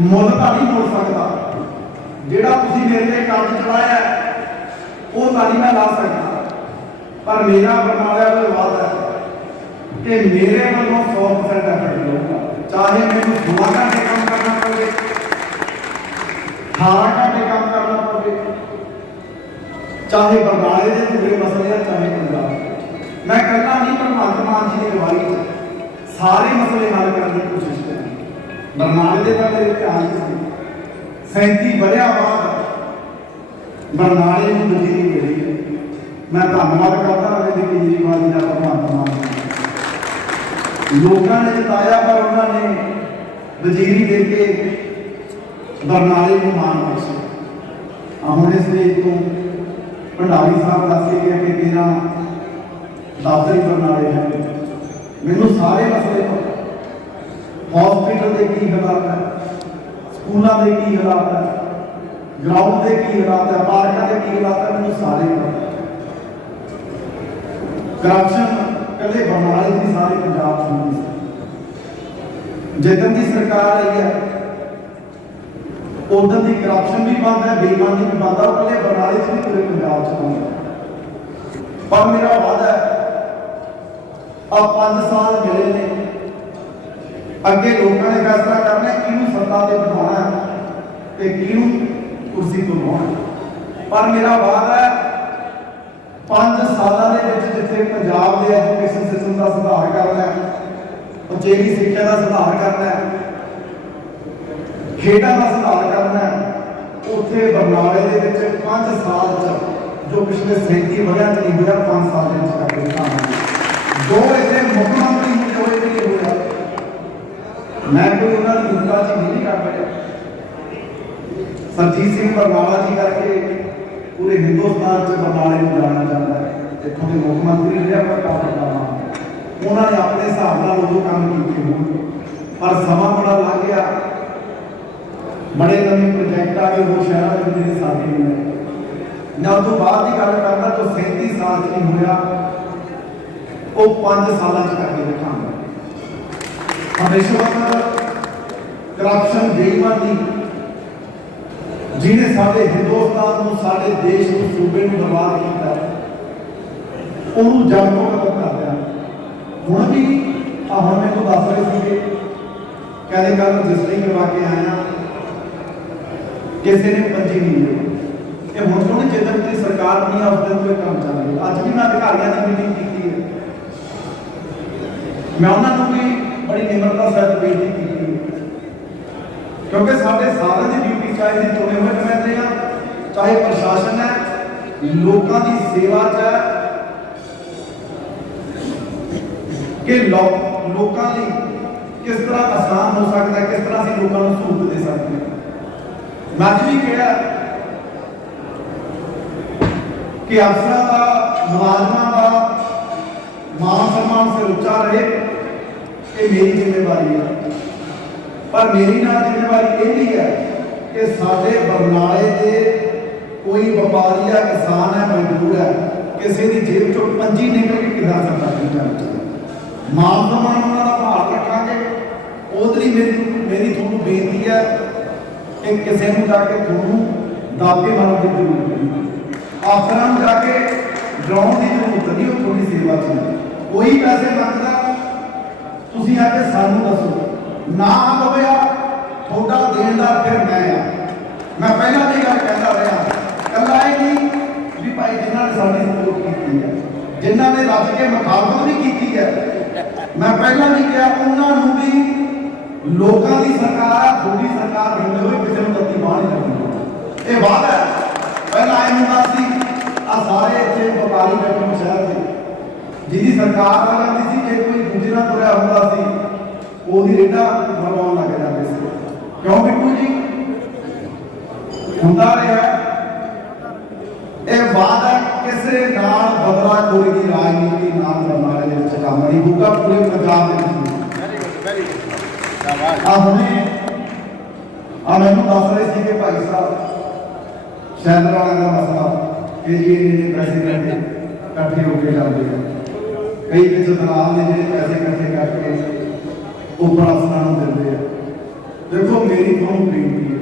ਮੁੱਲ ਤਾਂ ਨਹੀਂ ਮੋੜ ਸਕਦਾ, ਜਿਹੜਾ ਤੁਸੀਂ ਮੇਰੇ ਤੇ ਕੰਮ ਚਲਾਇਆ ਉਹ ਤਾਂ ਨਹੀਂ ਮੈਂ ਲਾ ਸਕਦਾ। ਪਰ ਮੇਰਾ ਬਰਨਾਲਾ ਦਾ ਵਾਅਦਾ ਹੈ ਕਿ ਮੇਰੇ ਵੱਲੋਂ 100% ਐਫਰਟ ਲਊਗਾ, ਚਾਹੇ ਮੈਨੂੰ 16 ਘੰਟੇ ਕੰਮ ਕਰਨਾ ਪਵੇ, 18 ਘੰਟੇ ਕੰਮ ਕਰਨਾ ਪਵੇ, ਚਾਹੇ ਬਰਨਾਲੇ ਦੇ ਪੂਰੇ ਮਸਲੇ ਆ, ਚਾਹੇ ਪੰਜਾਬ। ਮੈਂ ਇਕੱਲਾ ਨਹੀਂ, ਭਗਵੰਤ ਮਾਨ ਜੀ ਦੀ ਅਗਵਾਈ 'ਚ ਸਾਰੇ ਮਸਲੇ ਹੱਲ ਕਰਨ ਦੀ ਕੋਸ਼ਿਸ਼ ਕਰਾਂਗੇ। ਬਰਨਾਲੇ ਦੇ ਤਾਂ ਮੇਰੇ ਧਿਆਨ 'ਚ ਸੀ, 37 ਵਰ੍ਹਿਆਂ ਬਾਅਦ ਬਰਨਾਲੇ ਨੂੰ ਵਜ਼ੀਰੀ ਮਿਲੀ ਹੈ। ਮੈਂ ਧੰਨਵਾਦ ਕਰਦਾ ਅਰਵਿੰਦ ਕੇਜਰੀਵਾਲ ਜੀ ਦਾ, ਭਗਵੰਤ ਮਾਨ ਜੀ। ਲੋਕਾਂ ਨੇ ਜਿਤਾਇਆ, ਪਰ ਉਹਨਾਂ ਨੇ ਵਜ਼ੀਰੀ ਦੇ ਕੇ ਬਰਨਾਲੇ ਨੂੰ ਮਾਣ ਬਖਸ਼ਿਆ। ਹੁਣ ਇਸ ਸਟੇਜ ਤੋਂ ਭੰਡਾਰੀ ਸਾਹਿਬ ਦੱਸ ਕੇ ਗਿਆ ਕਿ 13 ਦਫ਼ਤਰ ਹੀ ਬਰਨਾਲੇ ਹੈ। ਮੈਨੂੰ ਸਾਰੇ ਮਸਲੇ ਪਤਾ, ਹਸਪੀਟਲ ਦੇ ਕੀ ਹਾਲਾਤ ਹੈ, ਸਕੂਲਾਂ ਦੇ ਕੀ ਹਾਲਾਤ ਹੈ, ਗਰਾਊਂਡ ਦੇ ਕੀ ਹਾਲਾਤ ਹੈ, ਪਾਰਕਾਂ ਦੇ ਕੀ ਹਾਲਾਤ ਹੈ, ਮੈਨੂੰ ਸਾਰੇ ਪਤਾ। ਕਰਪਸ਼ਨ ਕਦੇ ਬਰਨਾਲੇ ਦੀ, ਸਾਰੇ ਪੰਜਾਬ ਚ ਹੁੰਦੀ ਸੀ। ਜਿੱਦਣ ਦੀ ਸਰਕਾਰ ਆਈ ਹੈ ਉਦੋਂ ਦੀ ਕਰਪਸ਼ਨ ਵੀ ਬੰਦ ਹੈ, ਬੇਈਮਾਨੀ ਵੀ ਬੰਦ ਹੈ, ਉਹ ਕੱਲੇ ਬਰਨਾਲੇ ਚ ਨਹੀਂ, ਪੂਰੇ ਪੰਜਾਬ ਚ ਬੰਦ ਹੈ। ਪਰ ਮੇਰਾ ਵਾਅਦਾ ਹੈ, ਆ 5 ਸਾਲ ਮਿਲੇ ਨੇ, ਅੱਗੇ ਲੋਕਾਂ ਨੇ ਫੈਸਲਾ ਕਰਨਾ ਕਿਹਨੂੰ ਸੱਤਾ ਤੇ ਬਿਠਾਉਣਾ ਹੈ ਤੇ ਕਿਹਨੂੰ ਕੁਰਸੀ ਤੋਂ ਲਾਉਣਾ। ਪਰ ਮੇਰਾ ਵਾਅਦਾ ਹੈ 5 ਸਾਲਾਂ ਦੇ ਵਿੱਚ ਜਿੱਥੇ ਪੰਜਾਬ ਦੇ ਐਜੂਕੇਸ਼ਨ ਸਿਸਟਮ ਦਾ ਸੁਧਾਰ ਕਰਨਾ ਹੈ, ਉਚੇਰੀ ਸਿੱਖਿਆ ਦਾ ਸੁਧਾਰ ਕਰਨਾ ਹੈ, ਖੇਡਾਂ ਦਾ ਸੁਧਾਰ ਕਰਨਾ ਹੈ, ਉੱਥੇ ਬਰਨਾਲੇ ਦੇ ਵਿੱਚ 5 ਸਾਲ ਚ ਜੋ ਪਿਛਲੇ 37 ਵਰ੍ਹਿਆਂ ਚ ਨਹੀਂ ਹੋਇਆ, 5 ਸਾਲ ਦੇ ਵਿੱਚ ਕਰਕੇ ਦਿਖਾਵਾਂਗੇ। ਜੋ ਇੱਥੇ ਮੁੱਖ ਮੰਤਰੀ ਹੋਏ ਨਹੀਂ ਹੋਇਆ, ਮੈਂ ਕੋਈ ਉਹਨਾਂ ਦੀ ਦੁੱਖਾ ਚ ਨਹੀਂ ਕਰ ਪਾਇਆ। ਸਰਜੀਤ ਸਿੰਘ ਬਰਨਾਲਾ ਜੀ ਕਰਕੇ ਪੂਰੇ ਹਿੰਦੁਸਤਾਨ ਚ ਬਰਨਾਲੇ ਨੂੰ ਜਾਣਿਆ ਜਾਂਦਾ ਹੈ। ਇੱਥੋਂ ਦੇ ਮੁੱਖ ਮੰਤਰੀ ਰਿਹਾ ਪ੍ਰਤਾਪ ਬਾਜਵਾ, ਉਹਨਾਂ ਨੇ ਆਪਣੇ ਹਿਸਾਬ ਨਾਲ ਉਦੋਂ ਕੰਮ ਕੀਤੇ ਹੋਣ, ਪਰ ਸਮਾਂ ਬੜਾ ਲੱਗ ਗਿਆ। ਬੜੇ ਨਵੇਂ ਪ੍ਰੋਜੈਕਟ ਆ ਗਏ ਹੋਰ ਸ਼ਹਿਰਾਂ ਦੇ ਜਿਹੜੇ ਸਾਡੇ ਨਹੀਂ ਹੋਏ। ਮੈਂ ਉਸ ਤੋਂ ਬਾਅਦ ਦੀ ਗੱਲ ਕਰਦਾ ਜੋ 37 ਸਾਲ ਚ ਨਹੀਂ ਹੋਇਆ, ਉਹ 5 ਸਾਲਾਂ ਚ ਕਰਕੇ ਦਿਖਾਉਂਦਾ। ਰਿਸ਼ਵਤ, ਕਰਪਸ਼ਨ, ਬੇਈਮਾਨੀ ਜਿਹਨੇ ਸਾਡੇ ਹਿੰਦੁਸਤਾਨ ਨੂੰ, ਸਾਡੇ ਦੇਸ਼ ਨੂੰ, ਸੂਬੇ ਨੂੰ ਬਰਬਾਦ ਕੀਤਾ, ਉਹਨੂੰ ਜੜ ਤੋਂ ਖਤਮ ਕਰ ਦਿਆ। ਹੁਣ ਵੀ ਹੁਣ ਮੈਨੂੰ ਦੱਸ ਰਹੇ ਸੀਗੇ, ਕਹਿੰਦੇ ਕੱਲ ਰਜਿਸਟਰੀ ਕਰਵਾ ਕੇ ਆਇਆ, ਕਿਸੇ ਨੇ 25 ਨਹੀਂ ਲਈ। ਇਹ ਹੁਣ ਤੋਂ ਜਿੱਦਣ ਦੀ ਸਰਕਾਰ ਸਰਕਾਰ ਬਣੀ ਆ ਉਸ ਦਿਨ ਤੋਂ ਇਹ ਕੰਮ ਚੱਲ ਰਿਹਾ। ਅੱਜ ਵੀ ਮੈਂ ਅਧਿਕਾਰੀਆਂ ਦੀ ਮੀਟਿੰਗ ਕੀਤੀ ਹੈ, ਮੈਂ ਉਹਨਾਂ ਨੂੰ ਵੀ ਬੜੀ ਨਿਮਰਤਾ ਸਹਿਤ ਬੇਨਤੀ ਕੀਤੀ ਹੈ, ਕਿਉਂਕਿ ਸਾਡੇ ਸਾਰਿਆਂ ਦੀ ਡਿਊਟੀ ਚਾਹੇ ਅਸੀਂ ਚੁਣੇ ਹੋਏ ਨੁਮਾਇੰਦੇ ਆ, ਚਾਹੇ ਪ੍ਰਸ਼ਾਸਨ ਹੈ, ਲੋਕਾਂ ਦੀ ਸੇਵਾ 'ਚ ਹੈ ਕਿ ਲੋਕਾਂ ਲਈ ਕਿਸ ਤਰ੍ਹਾਂ ਆਸਾਨ ਹੋ ਸਕਦਾ, ਕਿਸ ਤਰ੍ਹਾਂ ਅਸੀਂ ਲੋਕਾਂ ਨੂੰ ਸਹੂਲਤ ਦੇ ਸਕਦੇ ਹਾਂ। ਮੈਂ ਅੱਜ ਵੀ ਕਿਹਾ ਕਿ ਅਫਸਰਾਂ ਦਾ, ਮੁਲਾਜ਼ਮਾਂ ਦਾ ਮਾਨ ਸਨਮਾਨ ਸਿਰ ਉੱਚਾ ਰਹੇ, ਇਹ ਮੇਰੀ ਜ਼ਿੰਮੇਵਾਰੀ ਹੈ। ਪਰ ਮੇਰੀ ਨਾਲ ਜ਼ਿੰਮੇਵਾਰੀ ਇਹ ਵੀ ਹੈ ਕਿ ਸਾਡੇ ਬਰਨਾਲੇ ਦੇ ਕੋਈ ਵਪਾਰੀ ਹੈ, ਕਿਸਾਨ ਹੈ, ਮਜ਼ਦੂਰ ਹੈ, ਕਿਸੇ ਦੀ ਜੇਬ ਚੋਂ ਪੰਜੀ ਨਿਕਲ ਕੇ ਕਿੱਦਾਂ ਸਰਕਾਰ ਨਹੀਂ ਜਾਣੀ। ਮਾਨ ਸਨਮਾਨ ਉਹਨਾਂ ਦਾ ਭਾਲ ਰੱਖਾਂਗੇ। ਉਹਦੇ ਲਈ ਮੇਰੀ ਤੁਹਾਨੂੰ ਬੇਨਤੀ ਹੈ ਕਿ ਕਿਸੇ ਨੂੰ ਜਾ ਕੇ ਤੁਹਾਨੂੰ ਦਾਅਵੇ ਮਾਰਨ ਦੀ ਜ਼ਰੂਰਤ ਨਹੀਂ, ਅਫਸਰਾਂ ਨੂੰ ਜਾ ਕੇ ਡਰਾਉਣ ਦੀ ਜ਼ਰੂਰਤ ਨਹੀਂ। ਉਹ ਤੁਹਾਡੀ ਸੇਵਾ 'ਚ ਹੈ। ਕੋਈ ਪੈਸੇ ਮੰਗਦਾ ਤੁਸੀਂ ਆ ਕੇ ਸਾਨੂੰ ਦੱਸੋ, ਨਾ ਹੋਇਆ ਤੁਹਾਡਾ ਦੇਣ ਦਾ ਫਿਰ ਮੈਂ ਆ। ਮੈਂ ਪਹਿਲਾਂ ਦੀ ਗੱਲ ਕਹਿੰਦਾ ਰਿਹਾ, ਕੱਲਾ ਇਹ ਨਹੀਂ ਵੀ ਭਾਈ ਜਿਨ੍ਹਾਂ ਨੇ ਸਾਡੀ ਸਪੋਰਟ ਕੀਤੀ ਹੈ, ਜਿਨ੍ਹਾਂ ਨੇ ਰੱਜ ਕੇ ਮੁਖਾਲਫਤ ਵੀ ਕੀਤੀ ਹੈ, ਮੈਂ ਪਹਿਲਾਂ ਵੀ ਕਿਹਾ ਉਹਨਾਂ ਨੂੰ ਵੀ ਲੋਕਾਂ ਦੀ ਸਰਕਾਰ ਆ, ਤੁਹਾਡੀ ਸਰਕਾਰ ਹੁੰਦੇ ਹੋਏ ਕਿਸੇ ਨੂੰ ਦਿੱਤੀ ਬਾਹ ਨਹੀਂ ਲੱਗਦੀ। ਇਹ ਵਾਅਦਾ ਹੈ। ਪਹਿਲਾਂ ਆਏ ਹੁੰਦਾ ਸੀ ਆ ਸਾਰੇ ਇੱਥੇ ਵਪਾਰੀ ਬੈਠੇ ਸ਼ਹਿਰ ਦੇ, ਜਿਹਦੀ ਸਰਕਾਰ ਆ ਜਾਂਦੀ ਸੀ, ਜੇ ਕੋਈ ਦੂਜੇ ਨਾਲ ਤੁਰਿਆ ਹੁੰਦਾ ਸੀ ਉਹਦੀ ਰੇਡਾ ਮਰਵਾਉਣ ਲੱਗ ਜਾਂਦੇ ਸੀ। ਕਿਉਂ ਬਿੱਟੂ ਜੀ? ਹੁੰਦਾ ਰਿਹਾ ਇਹ ਵਾਅਦਾ ਕਿਸੇ ਨਾਲ ਬਦਲਾਖੋਰੀ ਦੀ ਰਾਜਨੀਤੀ ਨਾਲ ਬਰਨਾਲੇ ਦੇ ਵਿੱਚ ਕੰਮ ਨਹੀਂ ਹੋਊਗਾ, ਪੂਰੇ ਪੰਜਾਬ ਦੇ ਵਿੱਚ। ਹੁਣੇ ਮੈਨੂੰ ਦੱਸ ਰਹੇ ਸੀ ਕਿ ਭਾਈ ਸਾਹਿਬ ਸ਼ੈਲਰ ਵਾਲਿਆਂ ਦਾ ਮਸਲਾ ਕਿ ਜੀ ਇਹਨੇ ਪੈਸੇ ਲੈਣੇ ਇਕੱਠੇ ਹੋ ਕੇ ਜਾਂਦੇ ਆ, ਕਈ ਵਿੱਚ ਦਲਾਲ ਨੇ ਜਿਹੜੇ ਪੈਸੇ ਇਕੱਠੇ ਕਰਕੇ ਉੱਪਰ ਅਫਸਰਾਂ ਨੂੰ ਦਿੰਦੇ ਆ। ਦੇਖੋ ਮੇਰੀ ਤੁਹਾਨੂੰ ਬੇਨਤੀ ਹੈ,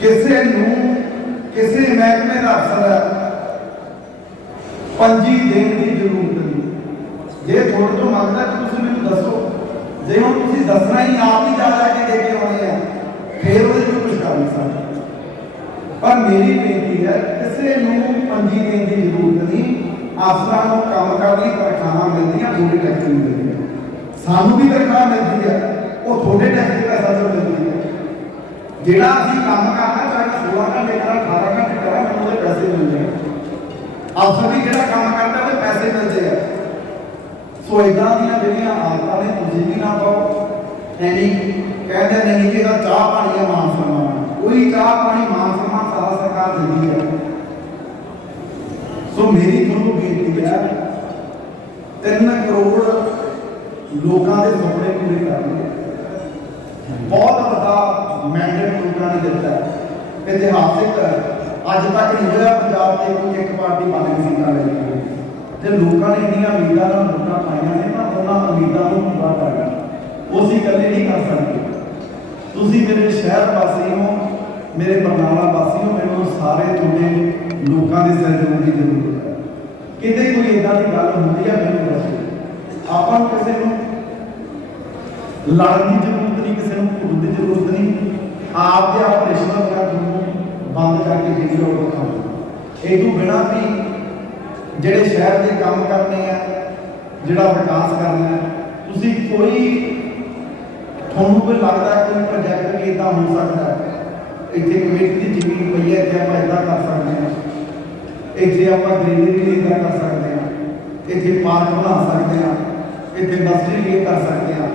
ਕਿਸੇ ਨੂੰ ਕਿਸੇ ਮਹਿਕਮੇ ਦਾ ਅਫਸਰ ਪੰਜੀ ਦੇਣ ਦੀ ਜ਼ਰੂਰਤ ਨਹੀਂ। ਜੇ ਤੁਹਾਡੇ ਤੋਂ ਮੰਗਦਾ ਕਿ ਤੁਸੀਂ ਮੈਨੂੰ ਦੱਸੋ, ਜੇ ਹੁਣ ਤੁਸੀਂ ਦੱਸਣਾ ਹੀ ਆਪ ਹੀ ਜਾ ਕੇ ਦੇ ਕੇ ਆਉਣੇ ਆ, ਫਿਰ ਉਹਦੇ ਤੋਂ ਕੁਝ ਕਰ ਨਹੀਂ ਸਕਦੇ। ਪਰ ਮੇਰੀ ਬੇਨਤੀ ਹੈ, ਕਿਸੇ ਨੂੰ ਪੰਜੀ ਦੇਣ ਦੀ ਜ਼ਰੂਰਤ ਨਹੀਂ। ਅਫਸਰਾਂ ਨੂੰ ਕੰਮ ਕਰਨ ਲਈ ਤਨਖਾਹਾਂ ਮਿਲਦੀਆਂ, ਤੁਹਾਡੇ ਟੈਕਸ ਨਹੀਂ ਮਿਲਦੀਆਂ। ਸਾਨੂੰ ਵੀ ਤਨਖਾਹ ਮਿਲਦੀ ਹੈ, ਉਹ ਤੁਹਾਡੇ ਟੈਕਸ ਦੇ ਪੈਸਾ ਤੋਂ ਮਿਲਦੀ ਹੈ। ਜਿਹੜਾ ਅਸੀਂ ਕੰਮ ਕਰਨਾ ਚਾਹੀਦਾ 16 ਘੰਟੇ ਕਰਾਂ 18 ਘੰਟੇ ਕਰਾਂ, ਮੈਨੂੰ ਉਹਦੇ ਪੈਸੇ ਮਿਲਦੇ ਆ। ਅਫਸਰ ਵੀ ਜਿਹੜਾ ਕੰਮ ਕਰਦਾ ਉਹਦੇ ਪੈਸੇ ਮਿਲਦੇ ਆ। ਸੋ ਇਦਾਂ ਦੀਆਂ ਜਿਹੜੀਆਂ ਆਦਤਾਂ ਨੇ ਤੁਸੀਂ ਵੀ ਨਾ ਪਾਓ। ਐਨੀ ਕਹਿੰਦੇ ਨਹੀਂ ਕਿ ਇਹਦਾ ਚਾਹ ਪਾਣੀ ਹੈ ਮਾਨ ਸਨਮਾਨ, ਕੋਈ ਚਾਹ ਪਾਣੀ ਮਾਨ ਸਨਮਾਨ ਸਾਰਾ ਸਰਕਾਰ ਦਿੰਦੀ ਹੈ। ਸੋ ਮੇਰੀ ਤੁਹਾਨੂੰ ਬੇਨਤੀ ਹੈ, 3 ਕਰੋੜ ਲੋਕਾਂ ਦੇ ਸੁਪਨੇ ਪੂਰੇ ਕਰਨੇ, ਬਹੁਤ ਵੱਡਾ ਮੈਂਡੇਟ ਲੋਕਾਂ ਨੇ ਦਿੱਤਾ ਹੈ। ਇਤਿਹਾਸਿਕ ਅੱਜ ਤੱਕ ਨਹੀਂ ਹੋਇਆ ਪੰਜਾਬ ਤੇ ਕੋਈ ਇੱਕ ਪਾਰਟੀ ਬਣ ਕੇ ਸੀਟਾਂ ਲੈ ਕੇ, ਤੇ ਲੋਕਾਂ ਨੇ ਇੰਨੀਆਂ ਉਮੀਦਾਂ ਨਾਲ ਵੋਟਾਂ ਪਾਈਆਂ ਨੇ ਨਾ, ਉਹਨਾਂ ਉਮੀਦਾਂ ਨੂੰ ਪੂਰਾ ਕਰਨਾ ਉਹ ਅਸੀਂ ਇਕੱਲੇ ਨਹੀਂ ਕਰ ਸਕਦੇ। ਤੁਸੀਂ ਮੇਰੇ ਸ਼ਹਿਰ ਵਾਸੀ ਹੋ, ਮੇਰੇ ਬਰਨਾਲਾ ਵਾਸੀ ਹੋ, ਮੈਨੂੰ ਸਾਰੇ ਤੁਹਾਡੇ ਲੋਕਾਂ ਦੇ ਸਹਿਯੋਗ ਦੀ ਜ਼ਰੂਰਤ ਹੈ। ਕਿਤੇ ਕੋਈ ਇਦਾਂ ਦੀ ਗੱਲ ਹੁੰਦੀ ਹੈ ਮੈਨੂੰ ਦੱਸੋ। ਆਪਾਂ ਨੂੰ ਕਿਸੇ ਨੂੰ ਲੜਨ ਦੀ ਜ਼ਰੂਰਤ ਨਹੀਂ, ਕਿਸੇ ਨੂੰ ਘੁੱਟਣ ਦੀ ਜ਼ਰੂਰਤ ਨਹੀਂ। ਆਪ ਦੇ ਆਪਰੇਸ਼ਨ ਵਗੈਰਾ ਤੁਹਾਨੂੰ ਬੰਦ ਕਰਕੇ ਵੀਡੀਓ ਦਿਖਾਓ। ਇਹ ਤੋਂ ਬਿਨਾਂ ਵੀ ਜਿਹੜੇ ਸ਼ਹਿਰ ਦੇ ਕੰਮ ਕਰਨੇ ਆ, ਜਿਹੜਾ ਵਿਕਾਸ ਕਰਨਾ ਹੈ, ਤੁਸੀਂ ਤੁਹਾਨੂੰ ਕੋਈ ਲੱਗਦਾ ਕੋਈ ਪ੍ਰੋਜੈਕਟ ਵੀ ਇੱਦਾਂ ਹੋ ਸਕਦਾ ਹੈ, ਇੱਥੇ ਕਮੇਟੀ ਦੀ ਜ਼ਮੀਨ ਪਈ ਹੈ, ਇੱਥੇ ਆਪਾਂ ਇੱਦਾਂ ਕਰ ਸਕਦੇ ਹਾਂ, ਇੱਥੇ ਆਪਾਂ ਗ੍ਰੀਨਰੀ ਵੀ ਇੱਦਾਂ ਕਰ ਸਕਦੇ ਹਾਂ, ਇੱਥੇ ਪਾਰਕ ਬਣਾ ਸਕਦੇ ਹਾਂ, ਇੱਥੇ ਇੰਡਸਟਰੀ ਵੀ ਕਰ ਸਕਦੇ ਹਾਂ,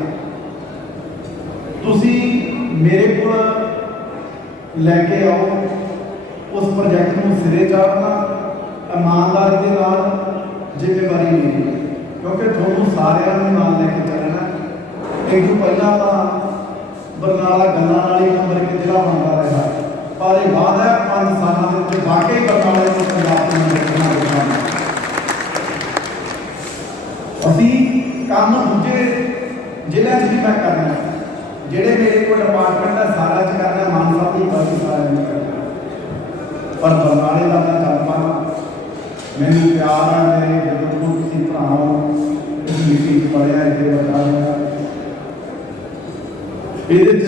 ਤੁਸੀਂ ਮੇਰੇ ਕੋਲ ਲੈ ਕੇ ਆਓ। ਉਸ ਪ੍ਰੋਜੈਕਟ ਨੂੰ ਸਿਰੇ ਚਾੜਨਾ ਇਮਾਨਦਾਰੀ ਦੇ ਨਾਲ ਜ਼ਿੰਮੇਵਾਰੀ ਨਹੀਂ, ਕਿਉਂਕਿ ਤੁਹਾਨੂੰ ਸਾਰਿਆਂ ਨੂੰ ਨਾਲ ਲੈ ਕੇ ਚੱਲਣਾ। ਇਹ ਤੋਂ ਪਹਿਲਾਂ ਤਾਂ ਬਰਨਾਲਾ ਗੱਲਾਂ ਨਾਲ ਹੀ ਨੰਬਰ 1 ਜ਼ਿਲ੍ਹਾ ਬਣਦਾ ਰਿਹਾ, ਪਰ ਇਹ ਵਾਅਦਾ ਹੈ 5 ਸਾਲਾਂ ਦੇ ਵਿੱਚ ਵਾਕਈ ਬਰਨਾਲੇ ਨੂੰ ਪੰਜਾਬ ਦੇ ਨੰਬਰ 1 ਬਣਾਉਣਾ। ਅਸੀਂ ਕੰਮ ਦੂਜੇ ਜ਼ਿਲ੍ਹਿਆਂ 'ਚ ਵੀ ਮੈਂ ਕਰਨਾ, ਜਿਹੜੇ ਮੇਰੇ ਕੋਲ ਡਿਪਾਰਟਮੈਂਟ ਹੈ ਸਾਰਾ 'ਚ ਕਰਨਾ, ਮਾਨਸਾ ਦੀ ਬਾਕੀ ਸਾਰਿਆਂ ਨੂੰ ਕਰਨਾ। ਪਰ ਬਰਨਾਲੇ ਦਾ ਮੈਂ ਚੱਲਦਾ, ਮੈਨੂੰ ਪਿਆਰ ਹੈ ਮੇਰੇ ਜਦੋਂ ਤੁਸੀਂ ਭਰਾਓ ਇਸ ਮੀਟਿੰਗ 'ਚ ਪੜ੍ਹਿਆ, ਇੱਥੇ ਬਤਾ ਹੋਇਆ। ਇਹਦੇ 'ਚ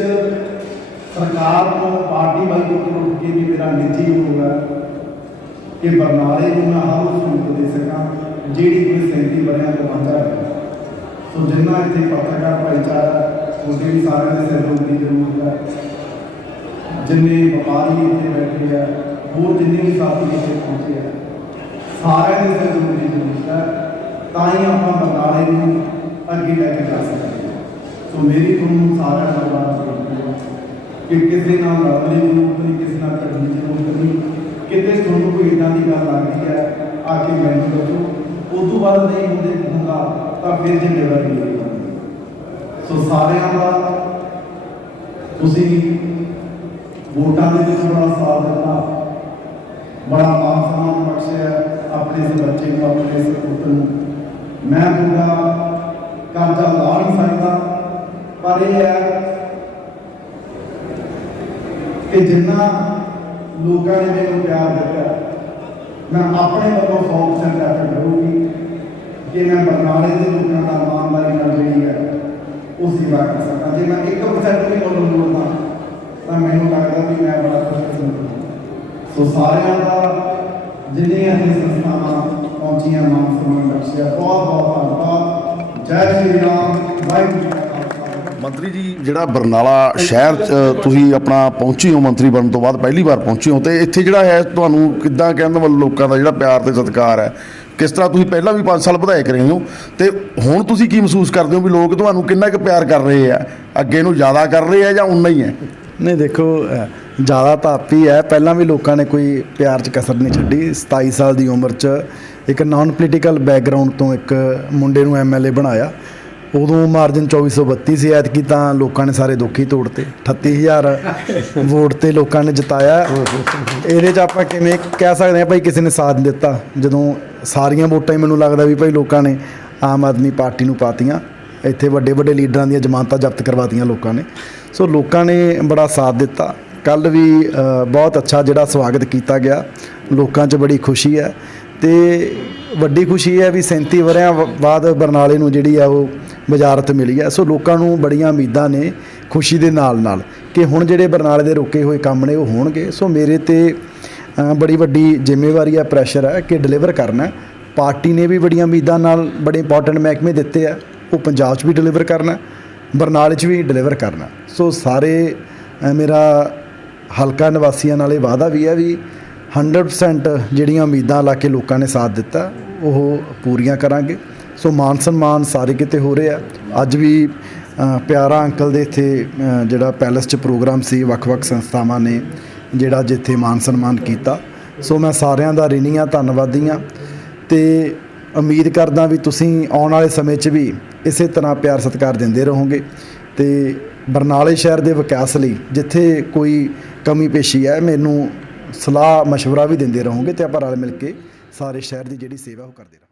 ਸਰਕਾਰ ਤੋਂ ਪਾਰਟੀ ਵਾਈ ਉੱਠ ਕੇ ਵੀ ਮੇਰਾ ਨਿੱਜੀ ਹੋਊਗਾ। ਕਿ ਬਰਨਾਲੇ ਨੂੰ ਮੈਂ ਹਰ ਉਸ ਸਹੂਲਤ ਦੇ ਸਕਾਂ ਜਿਹੜੀ ਕੋਈ 37 ਵਰ੍ਹਿਆਂ ਤੋਂ ਵਾਂਝਾ ਹੈ। ਸੋ ਜਿੰਨਾ ਇੱਥੇ ਪੱਤਰਕਾਰ ਭਾਈਚਾਰਾ ਉਹਦੇ ਵੀ ਸਾਰਿਆਂ ਦੇ ਸਹਿਯੋਗ ਦੀ ਜ਼ਰੂਰਤ ਹੈ। ਜਿੰਨੇ ਵਪਾਰੀ ਇੱਥੇ ਬੈਠੇ ਆ, ਹੋਰ ਜਿੰਨੇ ਵੀ ਸਾਥੀ ਇੱਥੇ ਪਹੁੰਚੇ ਆ, ਸਾਰਿਆਂ ਦੇ ਸਹਿਯੋਗ ਦੀ ਜ਼ਰੂਰਤ ਹੈ, ਤਾਂ ਹੀ ਆਪਾਂ ਬਰਨਾਲੇ ਨੂੰ ਅੱਗੇ ਲੈ ਕੇ ਜਾ ਸਕਦੇ ਹਾਂ। ਸੋ ਮੇਰੀ ਤੁਹਾਨੂੰ ਸਾਰਿਆਂ ਨੂੰ ਬੇਨਤੀ ਹੈ ਕਿ ਕਿਸੇ ਨਾਲ ਲੜਨ ਦੀ ਜ਼ਰੂਰਤ ਨਹੀਂ, ਕਿਸੇ ਨਾਲ ਝਗੜਨ ਦੀ ਜ਼ਰੂਰਤ ਨਹੀਂ। ਕਿਤੇ ਤੁਹਾਨੂੰ ਕੋਈ ਇੱਦਾਂ ਦੀ ਗੱਲ ਲੱਗਦੀ ਹੈ ਆ ਕੇ ਮੈਨੂੰ ਦੱਸੋ, ਉਸ ਤੋਂ ਬਾਅਦ ਨਹੀਂ ਹੁੰਦਾ ਤਾਂ ਫਿਰ ਜ਼ਿੰਮੇਵਾਰੀ ਮੇਰੀ ਬਣਦੀ। ਸੋ ਸਾਰਿਆਂ ਦਾ ਤੁਸੀਂ ਵੋਟਾਂ ਦੇ ਵਿੱਚ ਬੜਾ ਸਾਥ ਦਿੱਤਾ, ਬੜਾ ਮਾਣ ਸਨਮਾਨ ਬਖਸ਼ਿਆ ਆਪਣੇ ਇਸ ਬੱਚੇ ਨੂੰ, ਆਪਣੇ ਇਸ ਪੁੱਤ ਨੂੰ। ਮੈਂ ਤੁਹਾਡਾ ਕਰਜ਼ਾ ਲਾ ਨਹੀਂ ਸਕਦਾ, ਪਰ ਇਹ ਹੈ ਕਿ ਜਿੰਨਾ ਲੋਕਾਂ ਨੇ ਮੈਨੂੰ ਪਿਆਰ ਦਿੱਤਾ, ਮੈਂ ਆਪਣੇ ਵੱਲੋਂ 100% ਐਫਰਟ ਕਰੂੰਗੀ ਕਿ ਮੈਂ ਬਰਨਾਲੇ ਦੇ ਲੋਕਾਂ ਦਾ ਇਮਾਨਦਾਰੀ ਨਾਲ ਜਿਹੜੀ ਹੈ ਉਹ ਸੇਵਾ ਕਰ ਸਕਾਂ। ਜੇ ਮੈਂ 1% ਵੀ ਮੁੱਲ ਮੋੜਦਾ ਤਾਂ ਮੈਨੂੰ ਲੱਗਦਾ ਵੀ ਮੈਂ ਬੜਾ ਖੁਸ਼ਕਿਸਮਤ ਹਾਂ। ਸੋ ਸਾਰਿਆਂ ਦਾ ਜਿੰਨੀਆਂ ਇਹ ਸੰਸਥਾਵਾਂ ਪਹੁੰਚੀਆਂ, ਮਾਨ ਸਨਮਾਨ ਬਖਸ਼ਿਆ, ਬਹੁਤ ਬਹੁਤ ਧੰਨਵਾਦ। ਜੈ ਸ਼੍ਰੀ ਰਾਮ, ਵਾਹਿਗੁਰੂ ਜੀ ਕਾ ਖਾਲਸਾ। ਮੰਤਰੀ ਜੀ, ਜਿਹੜਾ ਬਰਨਾਲਾ ਸ਼ਹਿਰ 'ਚ ਤੁਸੀਂ ਆਪਣਾ ਪਹੁੰਚੇ ਹੋ ਮੰਤਰੀ ਬਣਨ ਤੋਂ ਬਾਅਦ ਪਹਿਲੀ ਵਾਰ ਪਹੁੰਚੇ ਹੋ, ਤੇ ਇੱਥੇ ਜਿਹੜਾ ਹੈ ਤੁਹਾਨੂੰ ਕਿੱਦਾਂ ਕਹਿਣ ਵੱਲ ਲੋਕਾਂ ਦਾ ਜਿਹੜਾ ਪਿਆਰ ਤੇ ਸਤਿਕਾਰ ਹੈ, ਕਿਸ ਤਰ੍ਹਾਂ ਤੁਸੀਂ ਪਹਿਲਾਂ ਵੀ 5 ਸਾਲ ਵਿਧਾਇਕ ਰਹੇ ਹੋ, ਤੇ ਹੁਣ ਤੁਸੀਂ ਕੀ ਮਹਿਸੂਸ ਕਰਦੇ ਹੋ ਵੀ ਲੋਕ ਤੁਹਾਨੂੰ ਕਿੰਨਾ ਕੁ ਪਿਆਰ ਕਰ ਰਹੇ ਆ, ਅੱਗੇ ਨੂੰ ਜ਼ਿਆਦਾ ਕਰ ਰਹੇ ਆ ਜਾਂ ਉਨਾ ਹੀ ਹੈ? ਨਹੀਂ ਦੇਖੋ, ਜ਼ਿਆਦਾ ਤਾਂ ਆਪ ਹੀ ਹੈ। ਪਹਿਲਾਂ ਵੀ ਲੋਕਾਂ ਨੇ ਕੋਈ ਪਿਆਰ 'ਚ ਕਸਰ ਨਹੀਂ ਛੱਡੀ। 27 ਸਾਲ ਦੀ ਉਮਰ 'ਚ ਇੱਕ ਨਾਨ ਪੋਲੀਟੀਕਲ ਬੈਕਗਰਾਊਂਡ ਤੋਂ ਇੱਕ ਮੁੰਡੇ ਨੂੰ MLA ਬਣਾਇਆ। ਉਦੋਂ ਮਾਰਜਨ 2432 ਸੀ, ਐਤਕੀ ਤਾਂ ਲੋਕਾਂ ਨੇ ਸਾਰੇ ਦੁੱਖ ਹੀ ਤੋੜਤੇ। 38000 ਵੋਟ ਤੇ ਲੋਕਾਂ ਨੇ ਜਿਤਾਇਆ। ਇਹਦੇ 'ਚ ਆਪਾਂ ਕਿਵੇਂ ਕਹਿ ਸਕਦੇ ਹਾਂ ਭਾਈ ਕਿਸੇ ਨੇ ਸਾਥ ਨਹੀਂ ਦਿੱਤਾ, ਜਦੋਂ ਸਾਰੀਆਂ ਵੋਟਾਂ ਹੀ ਮੈਨੂੰ ਲੱਗਦਾ ਵੀ ਭਾਈ ਲੋਕਾਂ ਨੇ ਆਮ ਆਦਮੀ ਪਾਰਟੀ ਨੂੰ ਪਾਤੀਆਂ। ਇੱਥੇ ਵੱਡੇ ਵੱਡੇ ਲੀਡਰਾਂ ਦੀਆਂ ਜ਼ਮਾਨਤਾਂ ਜ਼ਬਤ ਕਰਵਾਤੀਆਂ ਲੋਕਾਂ ਨੇ। ਸੋ ਲੋਕਾਂ ਨੇ ਬੜਾ ਸਾਥ ਦਿੱਤਾ। ਕੱਲ੍ਹ ਵੀ ਬਹੁਤ ਅੱਛਾ ਜਿਹੜਾ ਸਵਾਗਤ ਕੀਤਾ ਗਿਆ, ਲੋਕਾਂ 'ਚ ਬੜੀ ਖੁਸ਼ੀ ਹੈ। ਤੇ ਵੱਡੀ ਖੁਸ਼ੀ ਹੈ ਵੀ 37 ਵਰ੍ਹਿਆਂ ਬਾਅਦ ਬਰਨਾਲੇ ਨੂੰ ਜਿਹੜੀ ਆ ਉਹ ਵਜ਼ਾਰਤ ਮਿਲੀ ਹੈ। ਸੋ ਲੋਕਾਂ ਨੂੰ ਬੜੀਆਂ ਉਮੀਦਾਂ ਨੇ ਖੁਸ਼ੀ ਦੇ ਨਾਲ ਨਾਲ ਕਿ ਹੁਣ ਜਿਹੜੇ ਬਰਨਾਲੇ ਦੇ ਰੁਕੇ ਹੋਏ ਕੰਮ ਨੇ ਉਹ ਹੋਣਗੇ। ਸੋ ਮੇਰੇ ਤੇ ਬੜੀ ਵੱਡੀ ਜ਼ਿੰਮੇਵਾਰੀ ਹੈ, ਪ੍ਰੈਸ਼ਰ ਹੈ ਕਿ ਡਿਲੀਵਰ ਕਰਨਾ। ਪਾਰਟੀ ਨੇ ਵੀ ਬੜੀਆਂ ਉਮੀਦਾਂ ਨਾਲ ਬੜੇ ਇੰਪੋਰਟੈਂਟ ਮਹਿਕਮੇ ਦਿੱਤੇ ਆ, ਉਹ ਪੰਜਾਬ 'ਚ ਵੀ ਡਿਲੀਵਰ ਕਰਨਾ, ਬਰਨਾਲੇ 'ਚ ਵੀ ਡਿਲੀਵਰ ਕਰਨਾ। ਸੋ ਸਾਰੇ ਮੇਰਾ ਹਲਕਾ ਨਿਵਾਸੀਆਂ ਨਾਲ ਇਹ ਵਾਅਦਾ ਵੀ ਹੈ ਵੀ 100% ਜਿਹੜੀਆਂ ਉਮੀਦਾਂ ਲਾ ਕੇ ਲੋਕਾਂ ਨੇ ਸਾਥ ਦਿੱਤਾ ਉਹ ਪੂਰੀਆਂ ਕਰਾਂਗੇ। ਸੋ ਮਾਨ ਸਨਮਾਨ ਸਾਰੇ ਕਿਤੇ ਹੋ ਰਿਹਾ। ਅੱਜ ਵੀ ਪਿਆਰਾ ਅੰਕਲ ਦੇ ਇੱਥੇ ਜਿਹੜਾ ਪੈਲਸ 'ਚ ਪ੍ਰੋਗਰਾਮ ਸੀ, ਵੱਖ-ਵੱਖ ਸੰਸਥਾਵਾਂ ਨੇ ਜਿਹੜਾ ਜਿੱਥੇ ਮਾਨ ਸਨਮਾਨ ਕੀਤਾ। ਸੋ ਮੈਂ ਸਾਰਿਆਂ ਦਾ ਰਿਣੀ ਹਾਂ, ਧੰਨਵਾਦੀ ਹਾਂ, ਤੇ ਉਮੀਦ ਕਰਦਾ ਵੀ ਤੁਸੀਂ ਆਉਣ ਵਾਲੇ ਸਮੇਂ 'ਚ ਵੀ ਇਸੇ ਤਰ੍ਹਾਂ ਪਿਆਰ ਸਤਿਕਾਰ ਦਿੰਦੇ ਰਹੋਗੇ ਤੇ ਬਰਨਾਲੇ ਸ਼ਹਿਰ ਦੇ ਵਿਕਾਸ ਲਈ ਜਿੱਥੇ ਕੋਈ ਕਮੀ ਪੇਸ਼ੀ ਹੈ ਮੈਨੂੰ ਸਲਾਹ ਮਸ਼ਵਰਾ ਵੀ ਦਿੰਦੇ ਰਹੋਗੇ ਤੇ ਆਪਾਂ ਰਲ ਮਿਲ ਕੇ ਸਾਰੇ ਸ਼ਹਿਰ ਦੀ ਜਿਹੜੀ ਸੇਵਾ ਉਹ ਕਰਦੇ ਰਹਾਂਗੇ।